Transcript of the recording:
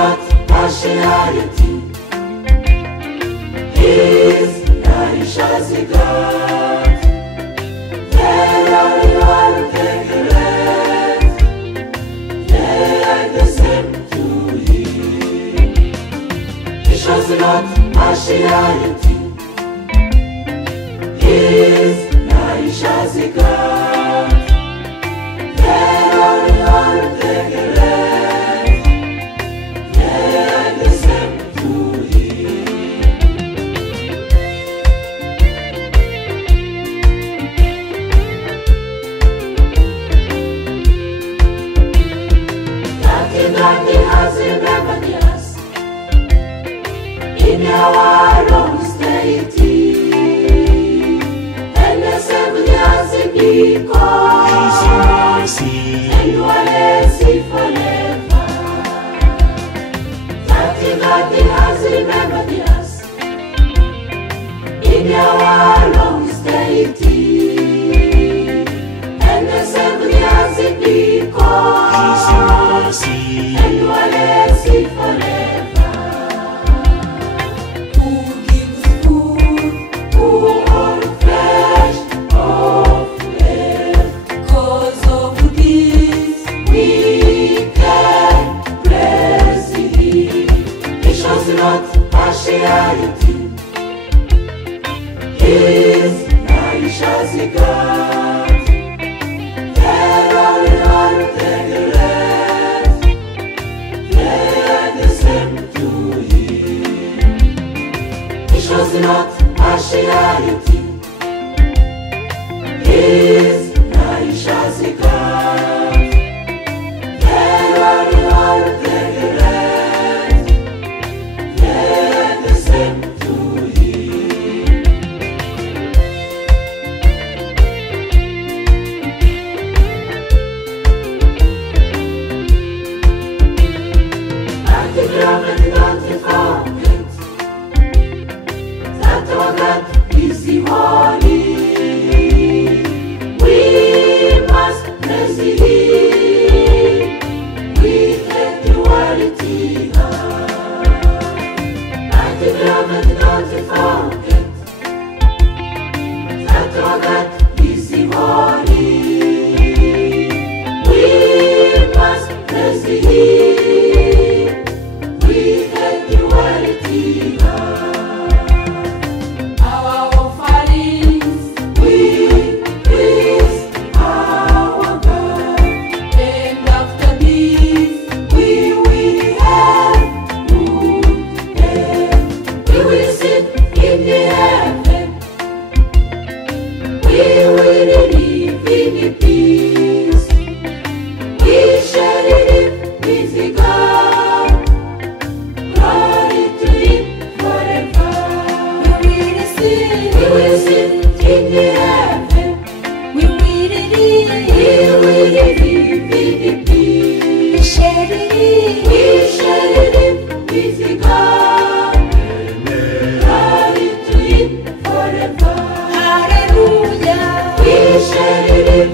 not partiality. His nations is God. There are one regret. They are the same to him. He shows not partiality. His nations is God. There are one regret. They are the same to him. God has remembered us in our own state, and the seven years because and was forever. That God has remembered us in our own state, and the seven years because and was forever. Who gives food to all flesh of earth? 'Cause of this we can praise Him. He shows not partiality. His nations is God. There are none regret. They are the same to him. He shows not partiality. His nations is God. There are none regret. They are the same to him. Beloved, don't forget that our God is the holy. We must praise Him with actuality. And beloved, don't forget that our God is the holy. We must praise Him. Our offerings we praise our God, and after this we will have good health. We will sit in the heaven. We will live in peace. We shall live with God. Glory to Him forever. We will sit in the heaven. We will live in peace. We shall live with God. Glory to Him forever. Hallelujah. We shall live